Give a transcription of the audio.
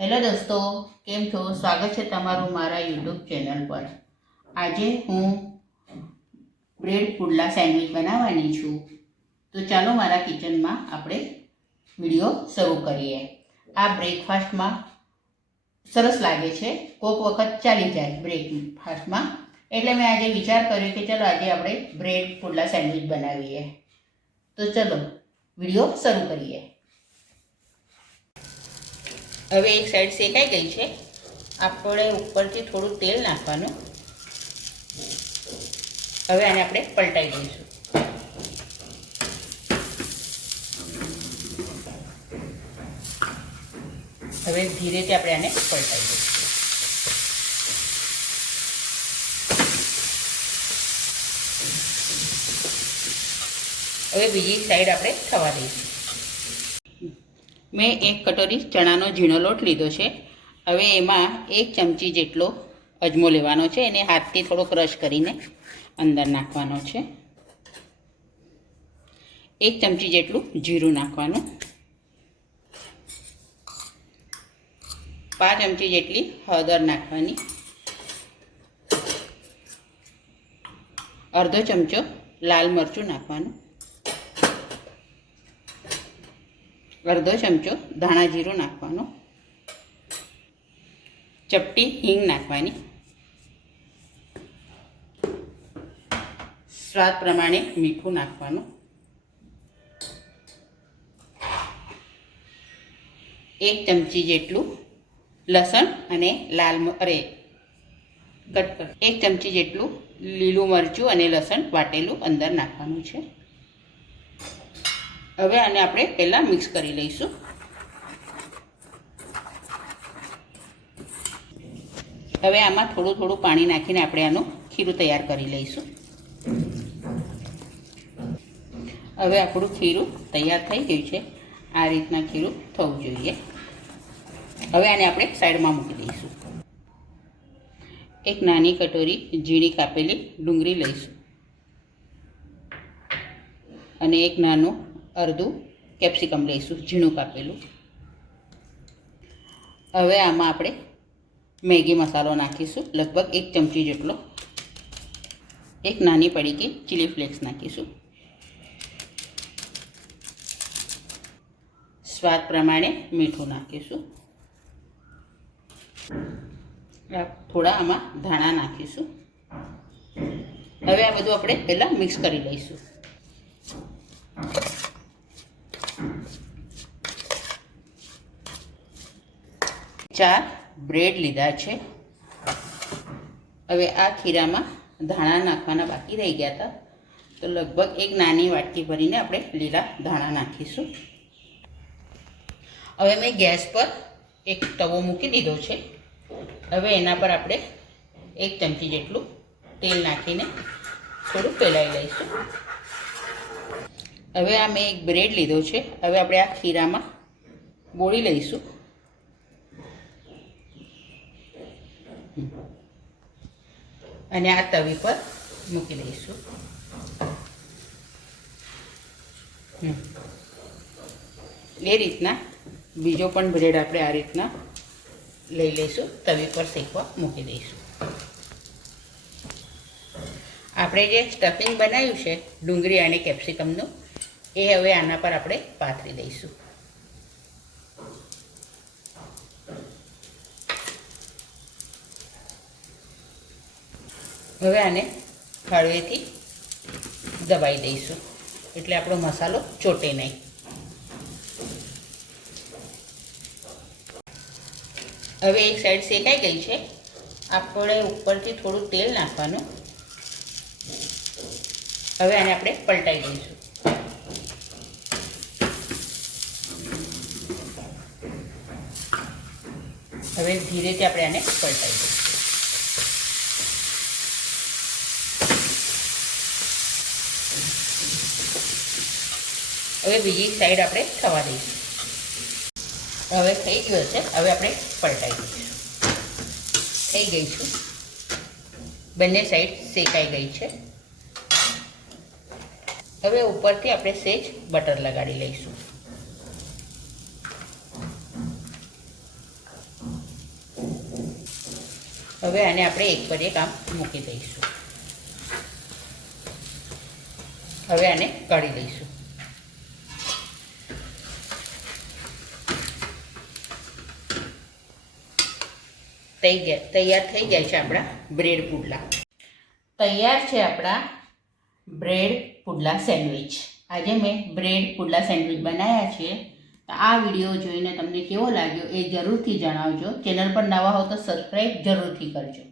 Hello દોસ્તો, કેમ છો? સ્વાગત છે તમારું મારા યુટ્યુબ ચેનલ પર. આજે હું બ્રેડ પુડલા સેન્ડવિચ બનાવવાની છું. તો ચાલો મારા કિચનમાં આપણે વિડીયો શરૂ કરીએ. આ બ્રેકફાસ્ટમાં સરસ લાગે છે, કોઈક વખત ચાલી જાય બ્રેકફાસ્ટમાં. એટલે મેં આજે વિચાર કર્યો કે ચલો આજે આપણે બ્રેડ પુડલા સેન્ડવિચ બનાવીએ. તો ચલો વિડીયો શરૂ કરીએ. હવે એક સાઈડ શેકાઈ ગઈ છે. આપણે ઉપરથી થોડું તેલ નાખવાનું. હવે આને આપણે પલટાઈ દઈશું. હવે ધીરેથી આપણે આને પલટાઈ દઈશું. હવે બીજી સાઈડ આપણે થવા દઈશું. મેં એક કટોરી ચણાનો ઝીણો લોટ લીધો છે. હવે એમાં 1 ચમચી જેટલો અજમો લેવાનો છે. એને હાથથી થોડો ક્રશ કરીને અંદર નાખવાનો છે. 1 ચમચી જેટલું જીરું નાખવાનું. 5 ચમચી જેટલી હળદર નાખવાની. અડધો ચમચો લાલ મરચું નાખવાનું. અડધો ચમચો ધાણા જીરું નાખવાનું. ચપટી હિંગ નાખવાની. સ્વાદ પ્રમાણે મીઠું નાખવાનું. 1 ચમચી જેટલું લસણ અને 1 ચમચી જેટલું લીલું મરચું અને લસણ વાટેલું અંદર નાખવાનું છે. હવે આને આપણે પહેલાં મિક્સ કરી લઈશું. હવે આમાં થોડું થોડું પાણી નાખીને આપણે આનું ખીરું તૈયાર કરી લઈશું. હવે આપણું ખીરું તૈયાર થઈ ગયું છે. આ રીતના ખીરું થવું જોઈએ. હવે આને આપણે સાઈડમાં મૂકી દઈશું. એક નાની કટોરી ઝીણી કાપેલી ડુંગળી લઈશું અને એક નાનું અડધું કેપ્સિકમ લઈશું, ઝીણું કાપેલું. હવે આમાં આપણે મેગી મસાલો નાખીશું, લગભગ 1 ચમચી જેટલો. એક નાની પડીકી ચીલી ફ્લેક્સ નાખીશું. સ્વાદ પ્રમાણે મીઠું નાખીશું. થોડા આમાં ધાણા નાખીશું. હવે આ બધું આપણે પહેલાં મિક્સ કરી લઈશું. ચાર બ્રેડ લીધા છે. હવે આ ખીરામાં ધાણા નાખવાના બાકી રહી ગયા હતા, તો લગભગ એક નાની વાટકી ભરીને આપણે લીલા ધાણા નાખીશું. હવે મેં ગેસ પર એક તવો મૂકી દીધો છે. હવે એના પર આપણે 1 ચમચી જેટલું તેલ નાખીને થોડું ફેલાઈ લઈશું. હવે આ મેં એક બ્રેડ લીધો છે. હવે આપણે આ ખીરામાં બોળી લઈશું. અને આ તવી પર મૂકી દઈશું. એ રીતના બીજો પણ બ્રેડ આપણે આ રીતના લઈ લઈશું. તવી પર શેકવા મૂકી દઈશું. આપણે જે સ્ટફિંગ બનાવ્યું છે ડુંગળી અને કેપ્સિકમનું, એ હવે આના પર આપણે પાથરી દઈશું. હવે આને હળવેથી દબાઈ દઈશું, એટલે આપણો મસાલો ચોટે નહીં. હવે એક સાઈડ શેકાઈ ગઈ છે. આપણે ઉપરથી થોડું તેલ નાખવાનું. હવે આને આપણે પલટાઈ દઈશું. હવે ધીરેથી આપણે આને પલટાઈ દઈશું. હવે બીજી સાઈડ આપણે થવા દઈશું. હવે થઈ ગયો છે. હવે આપણે પલટાઈ દઈશું. થઈ ગઈ છું. બંને સાઈડ શેકાઈ ગઈ છે. હવે ઉપરથી આપણે સહેજ બટર લગાડી લઈશું. હવે આને આપણે એક પર એક આમ મૂકી દઈશું. હવે આને કાઢી દઈશું. તૈયાર થઈ ગયા છે આપણા બ્રેડ પુડલા. તૈયાર છે આપણા બ્રેડ પુડલા સેન્ડવિચ. આજે મેં બ્રેડ પુડલા સેન્ડવિચ બનાવ્યા છે. તો આ વિડીયો જોઈને તમને કેવો લાગ્યો એ જરૂરથી જણાવજો. ચેનલ પર નવા હો તો સબસ્ક્રાઈબ જરૂરથી કરજો.